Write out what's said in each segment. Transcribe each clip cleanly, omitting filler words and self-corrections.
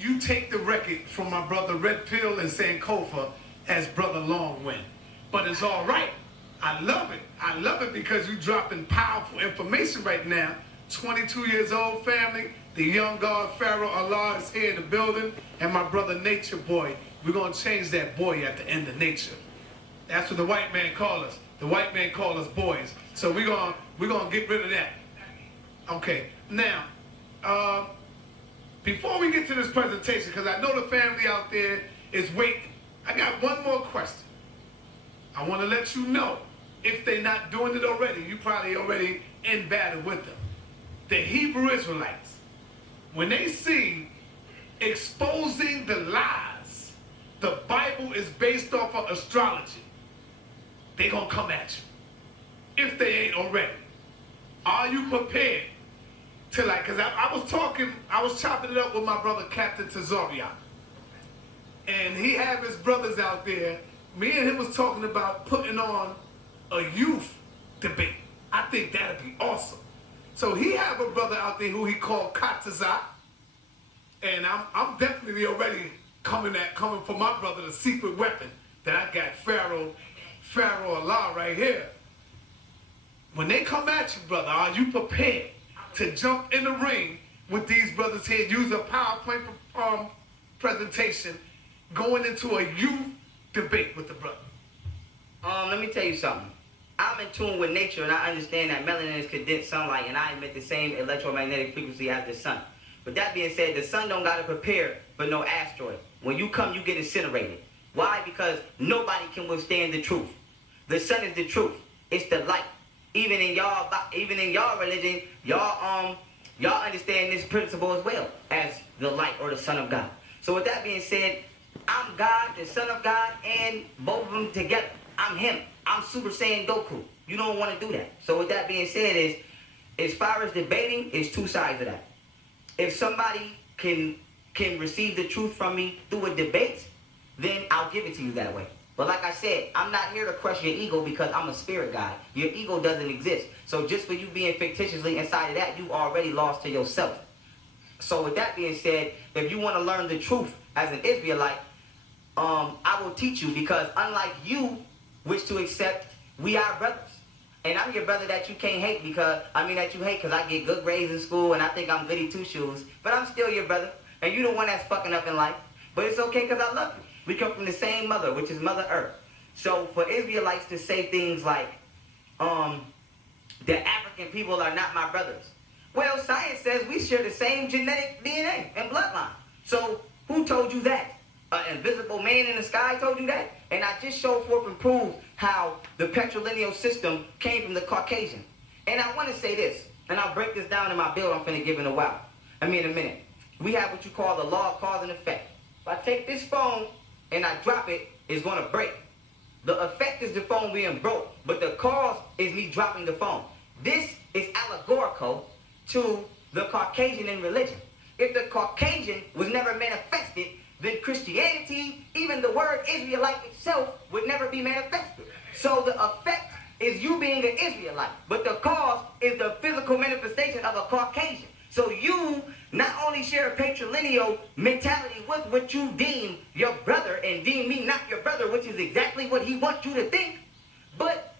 you take the record from my brother Red Pill and Sankofa as Brother Longwind. But it's all right. I love it. I love it because you're dropping powerful information right now. 22 years old, family. The young God, Pharoah Allah, is here in the building. And my brother Nature Boy. We're going to change that boy at the end of nature. That's what the white man call us. The white man call us boys. So we're gonna get rid of that. Okay. Now, before we get to this presentation, because I know the family out there is waiting, I got one more question. I want to let you know, if they're not doing it already, you probably already in battle with them. The Hebrew Israelites, when they see exposing the lies, the Bible is based off of astrology, they gonna come at you, if they ain't already. Are you prepared to, like, because I was chopping it up with my brother Captain Tazariak, and he had his brothers out there. Me and him was talking about putting on a youth debate. I think that'd be awesome. So he have a brother out there who he called Katazak, and I'm definitely already coming for my brother, the secret weapon that I got, Pharoah Allah right here. When they come at you, brother, are you prepared to jump in the ring with these brothers here, use a PowerPoint presentation, going into a youth debate with the brother? Let me tell you something. I'm in tune with nature, and I understand that melanin is condensed sunlight, and I emit the same electromagnetic frequency as the sun. But that being said, the sun don't gotta prepare for no asteroid. When you come, you get incinerated. Why? Because nobody can withstand the truth. The sun is the truth. It's the light. Even in y'all religion, y'all understand this principle as well as the light or the Son of God. So with that being said, I'm God, the Son of God, and both of them together. I'm him. I'm Super Saiyan Goku. You don't want to do that. So with that being said, as far as debating, it's two sides of that. If somebody can receive the truth from me through a debate, then I'll give it to you that way. But like I said, I'm not here to crush your ego because I'm a spirit guide. Your ego doesn't exist. So just for you being fictitiously inside of that, you already lost to yourself. So with that being said, if you want to learn the truth as an Israelite, I will teach you, because unlike you wish to accept, we are brothers. And I'm your brother that you can't hate because I get good grades in school and I think I'm goody two-shoes. But I'm still your brother. And you the one that's fucking up in life. But it's okay because I love you. We come from the same mother, which is Mother Earth. So for Israelites to say things like, the African people are not my brothers. Well, science says we share the same genetic DNA and bloodline. So who told you that? An invisible man in the sky told you that? And I just showed forth and proved how the patrilineal system came from the Caucasian. And I want to say this, and I'll break this down in my bill I'm finna give in a minute. We have what you call the law of cause and effect. If I take this phone and I drop it, it's gonna break. The effect is the phone being broke, but the cause is me dropping the phone. This is allegorical to the Caucasian in religion. If the Caucasian was never manifested, then Christianity, even the word Israelite itself, would never be manifested. So the effect is you being an Israelite, but the cause is the physical manifestation of a Caucasian. So you not only share a patrilineal mentality with what you deem your brother and deem me not your brother, which is exactly what he wants you to think, but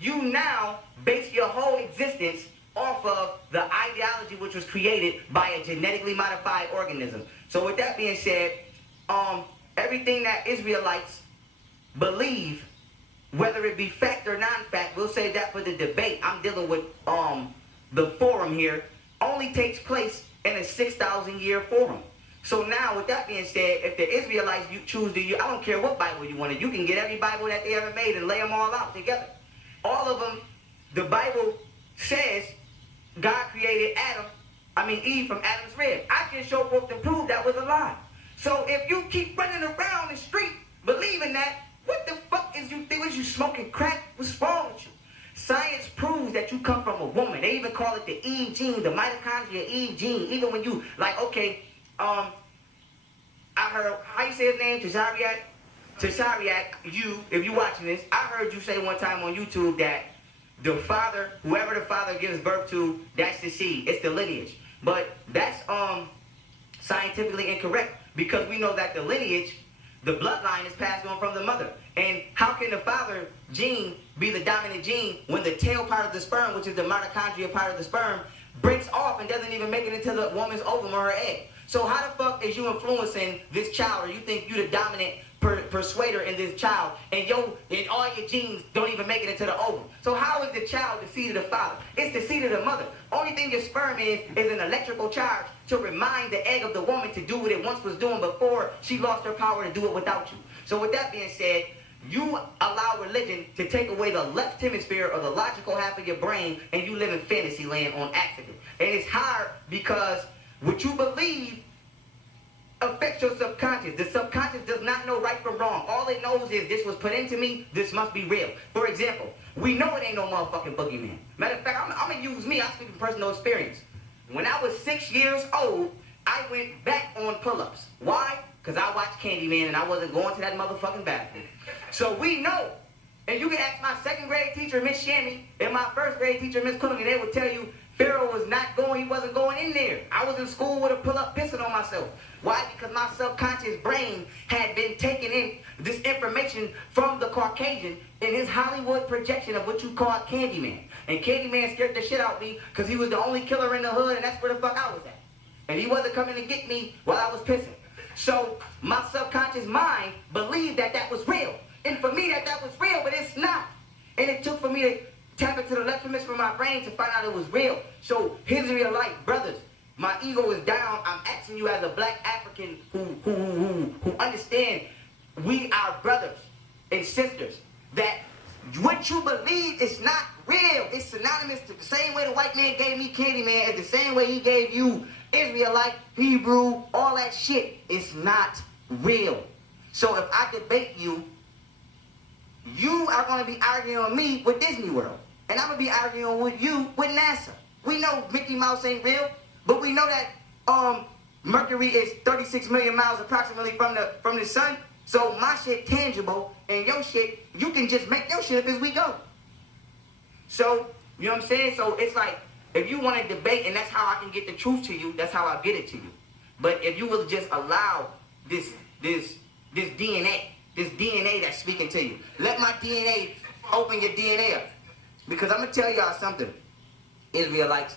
you now base your whole existence off of the ideology which was created by a genetically modified organism. So with that being said, everything that Israelites believe, whether it be fact or non-fact, we'll say that for the debate. I'm dealing with the forum here, only takes place in a 6,000 year forum. So now with that being said, if the Israelites you choose to use, I don't care what Bible you want, you can get every Bible that they ever made and lay them all out together. All of them, the Bible says God created Eve from Adam's rib. I can show forth and prove that was a lie. So if you keep running around the street believing that, what the fuck is you think? Was you smoking crack? What's wrong with you? Science proves that you come from a woman. They even call it the Eve gene, the mitochondria Eve gene. Even when you, like, okay, I heard, how you say his name? Tazariak, if you watching this, I heard you say one time on YouTube that the father, whoever the father gives birth to, that's the seed. It's the lineage. But that's scientifically incorrect because we know that the lineage, the bloodline is passed on from the mother. And how can the father gene be the dominant gene when the tail part of the sperm, which is the mitochondria part of the sperm, breaks off and doesn't even make it into the woman's ovum or her egg? So how the fuck is you influencing this child, or you think you the dominant persuader in this child, and all your genes don't even make it into the ovum? So how is the child the seed of the father? It's the seed of the mother. Only thing your sperm is an electrical charge to remind the egg of the woman to do what it once was doing before she lost her power to do it without you. So with that being said, you allow religion to take away the left hemisphere or the logical half of your brain, and you live in fantasy land on accident. And it's hard because what you believe affects your subconscious. The subconscious does not know right from wrong. All it knows is this was put into me, this must be real. For example, we know it ain't no motherfucking boogeyman. Matter of fact, I'm going to use me. I speak from personal experience. When I was 6 years old, I went back on pull-ups. Why? Because I watched Candyman and I wasn't going to that motherfucking bathroom. So we know, and you can ask my second grade teacher, Miss Shammy, and my first grade teacher, Miss Cooling, they will tell you Pharoah was not going, he wasn't going in there. I was in school with a pull-up pissing on myself. Why? Because my subconscious brain had been taking in this information from the Caucasian in his Hollywood projection of what you call Candyman. And Candyman scared the shit out of me because he was the only killer in the hood, and that's where the fuck I was at. And he wasn't coming to get me while I was pissing. So my subconscious mind believed that that was real. And for me, that was real, but it's not. And it took for me to tap into the left hemisphere of my brain to find out it was real. So Israelite brothers, my ego is down. I'm asking you as a black African who understand we are brothers and sisters, that what you believe is not real. It's synonymous to the same way the white man gave me Candyman, is the same way he gave you Israelite, Hebrew, all that shit. It's not real. So if I debate you, you are going to be arguing with me with Disney World. And I'm going to be arguing with you with NASA. We know Mickey Mouse ain't real, but we know that Mercury is 36 million miles approximately from the sun. So my shit tangible, and your shit, you can just make your shit up as we go. So, you know what I'm saying? So it's like, if you want to debate, and that's how I can get the truth to you, that's how I get it to you. But if you will just allow this DNA that's speaking to you, let my DNA open your DNA up. Because I'm going to tell y'all something, Israelites.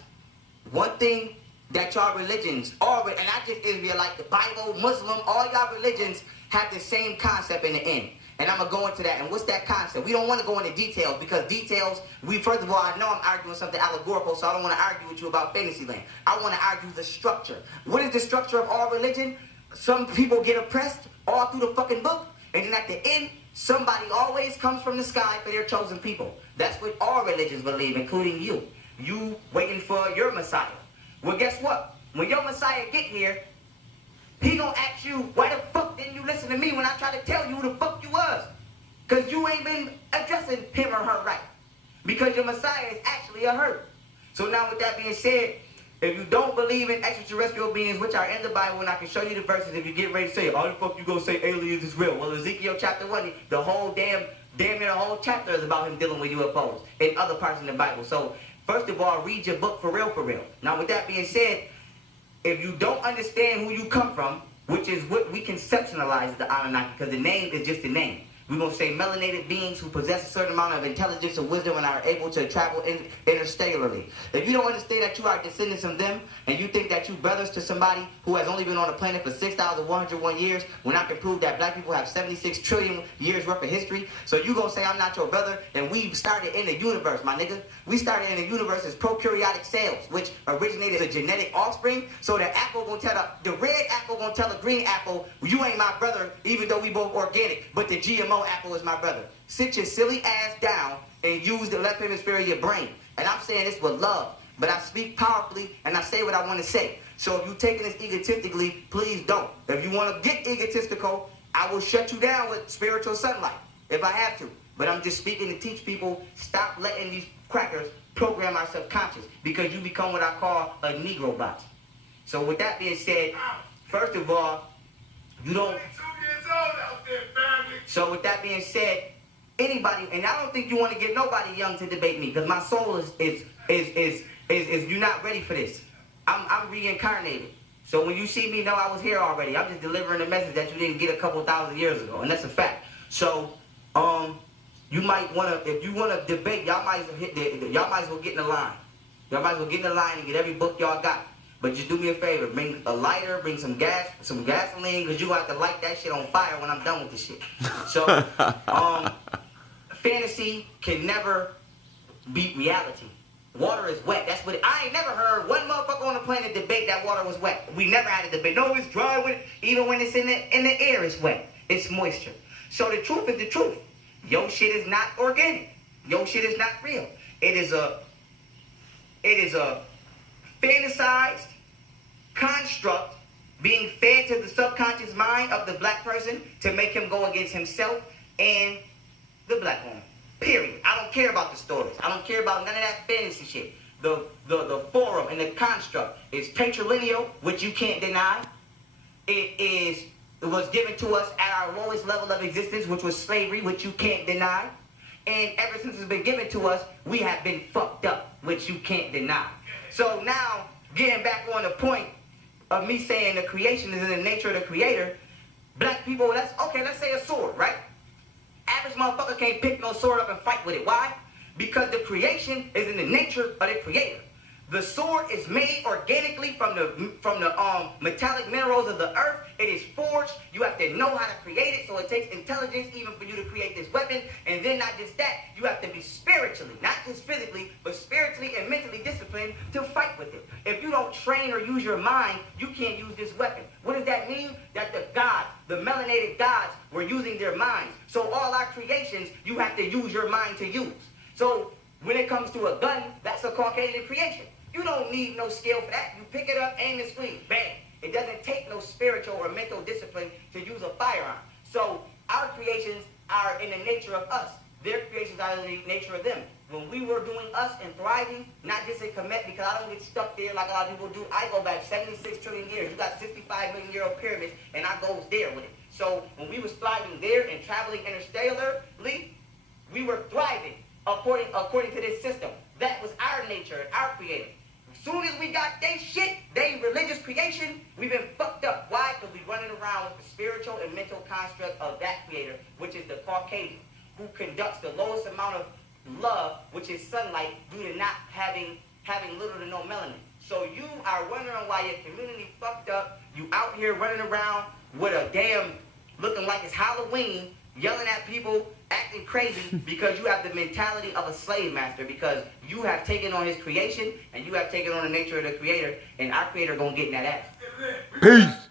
One thing that y'all religions, and not just Israelite, the Bible, Muslim, all y'all religions have the same concept in the end. And I'm going to go into that. And what's that concept? We don't want to go into details, because details, first of all, I know I'm arguing something allegorical, so I don't want to argue with you about Fantasyland. I want to argue the structure. What is the structure of all religion? Some people get oppressed all through the fucking book, and then at the end, somebody always comes from the sky for their chosen people. That's what all religions believe, including you. You waiting for your Messiah. Well, guess what? When your Messiah get here, he gonna ask you, why the fuck didn't you listen to me when I tried to tell you who the fuck you was? Because you ain't been addressing him or her right. Because your Messiah is actually a her. So now with that being said, if you don't believe in extraterrestrial beings, which are in the Bible, and I can show you the verses if you get ready to say, how the fuck you gonna say aliens is real? Well, Ezekiel chapter 1, the whole damn near the whole chapter is about him dealing with UFOs and other parts in the Bible. So first of all, read your book for real, for real. Now with that being said, if you don't understand who you come from, which is what we conceptualize the Anunnaki, because the name is just a name. We're going to say melanated beings who possess a certain amount of intelligence and wisdom and are able to travel interstellarly. If you don't understand that you are descendants of them, and you think that you brothers to somebody who has only been on the planet for 6,101 years, when I can prove that black people have 76 trillion years worth of history, so you going to say I'm not your brother, and we started in the universe, my nigga. We started in the universe as prokaryotic cells, which originated as a genetic offspring. So the apple going to tell the red apple going to tell the green apple, you ain't my brother, even though we both organic, but the GMO apple is my brother. Sit your silly ass down and use the left hemisphere of your brain. And I'm saying this with love, but I speak powerfully and I say what I want to say. So if you're taking this egotistically, please don't. If you want to get egotistical, I will shut you down with spiritual sunlight if I have to. But I'm just speaking to teach people, stop letting these crackers program our subconscious, because you become what I call a Negro bot. So with that being said, first of all, you don't... Out there, family. So with that being said, anybody, and I don't think you want to get nobody young to debate me, because my soul is you're not ready for this. I'm reincarnated. So when you see me, know I was here already. I'm just delivering a message that you didn't get a couple thousand years ago, and that's a fact. So, you might wanna, if you wanna debate, y'all might as well get in the line. Y'all might as well get in the line and get every book y'all got. But just do me a favor, bring a lighter, bring some gasoline, because you gonna have to light that shit on fire when I'm done with this shit. So, fantasy can never beat reality. Water is wet. That's what I ain't never heard one motherfucker on the planet debate that water was wet. We never had a debate. No, it's dry when even when it's in the air, it's wet. It's moisture. So the truth is the truth. Your shit is not organic. Your shit is not real. It is a fantasized construct being fed to the subconscious mind of the black person to make him go against himself and the black woman. Period. I don't care about the stories. I don't care about none of that fantasy shit. The forum and the construct is patrilineal, which you can't deny. It was given to us at our lowest level of existence, which was slavery, which you can't deny. And ever since it's been given to us, we have been fucked up, which you can't deny. So now, getting back on the point of me saying the creation is in the nature of the creator, black people, let's say a sword, right? Average motherfucker can't pick no sword up and fight with it. Why? Because the creation is in the nature of the creator. The sword is made organically from the metallic minerals of the earth. It is forged. You have to know how to create it, so it takes intelligence even for you to create this weapon. And then not just that, you have to be spiritually, not just physically, but spiritually and mentally disciplined to fight with it. If you don't train or use your mind, you can't use this weapon. What does that mean? That the gods, the melanated gods, were using their minds. So all our creations, you have to use your mind to use. So when it comes to a gun, that's a Caucasian creation. You don't need no skill for that. You pick it up, aim and squeeze, bang. It doesn't take no spiritual or mental discipline to use a firearm. So our creations are in the nature of us. Their creations are in the nature of them. When we were doing us and thriving, not just in Kemet, because I don't get stuck there like a lot of people do. I go back 76 trillion years. You got 65 million year old pyramids, and I goes there with it. So when we was thriving there and traveling interstellarly, we were thriving according to this system. That was our nature, our creator. As soon as we got they shit, they religious creation, we've been fucked up. Why? Because we running around with the spiritual and mental construct of that creator, which is the Caucasian, who conducts the lowest amount of love, which is sunlight, due to not having little to no melanin. So you are wondering why your community fucked up. You out here running around with a damn, looking like it's Halloween, yelling at people, acting crazy because you have the mentality of a slave master, because you have taken on his creation and you have taken on the nature of the creator, and our creator gonna get in that ass. Peace.